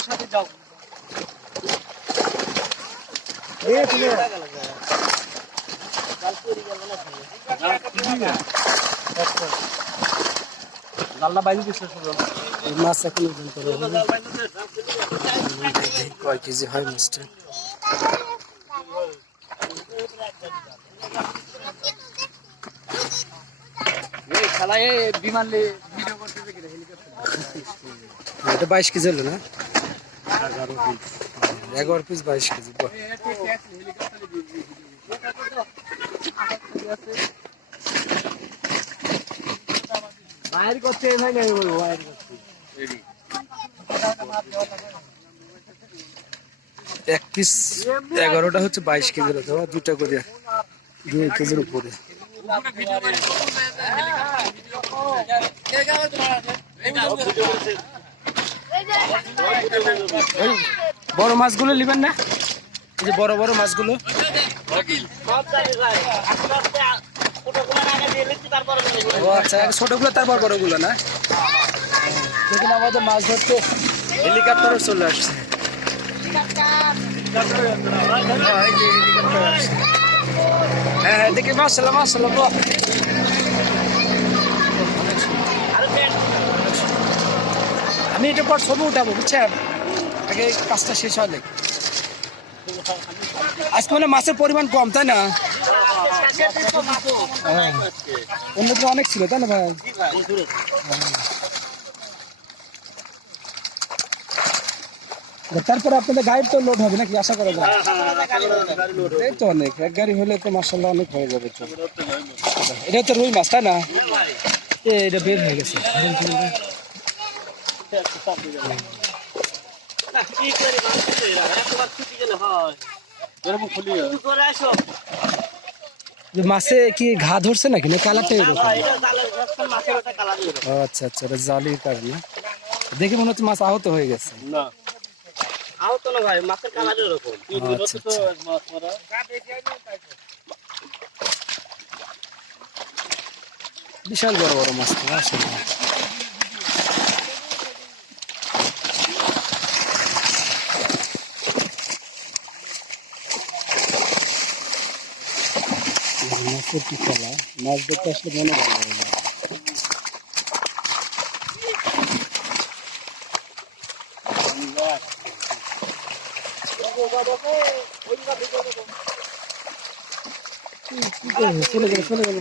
সাথে যাও। লাল্লা বাইরে দিচ্ছে মাছ এখন ওজন করে কয় কেজি হয় মাছটা? খেলায় বিমান এটা বাইশ কেজি হলো না? এগারো পিস বাইশ কেজি। করতে ভাই নাই বলব বাইরে করতে। এক পিস এগারোটা হচ্ছে বাইশ কেজির হলো তো দুটা করে দুই কেজির উপরে। বড় মাছগুলো নেবেন না? এই যে বড় বড় মাছগুলো। ও আচ্ছা ছোটগুলো, তারপর বড়গুলো না? দেখুন আমাদের মাছ ধরতে। হেলিকপ্টারও চলে আসছে। হ্যাঁ। হ্যাঁ দেখি মাসাল্লাহ বাহ আমি এটা পর ছবি উঠাবো, বুঝছেন? আগে কাজটা শেষ হলে আজকে মানে মাছের পরিমাণ কম, তাই না। অন্যদিন অনেক ছিল, তাই না ভাই। তারপরে আপনাদের গাড়ি তো লোড হবে নাকি? আশা করা যায়। তো অনেক, এক গাড়ি হলে তো মাসাল্লাহ অনেক হয়ে যাবে এটা তো রুই মাছ, তাই না? এটা বের হয়ে গেছে। মাছে কি ঘা ধরছে নাকি? না কালারটা আচ্ছা আচ্ছা জালির কারণে দেখে মনে হচ্ছে মাছ আহত হয়ে গেছে। আচ্ছা, আচ্ছা। বিশাল বড় বড় মাছ আসলে মাছের কি খেলা মাছ দেখতে আসলে মনে ভালো কি করবে? চলে গেল চলে গেল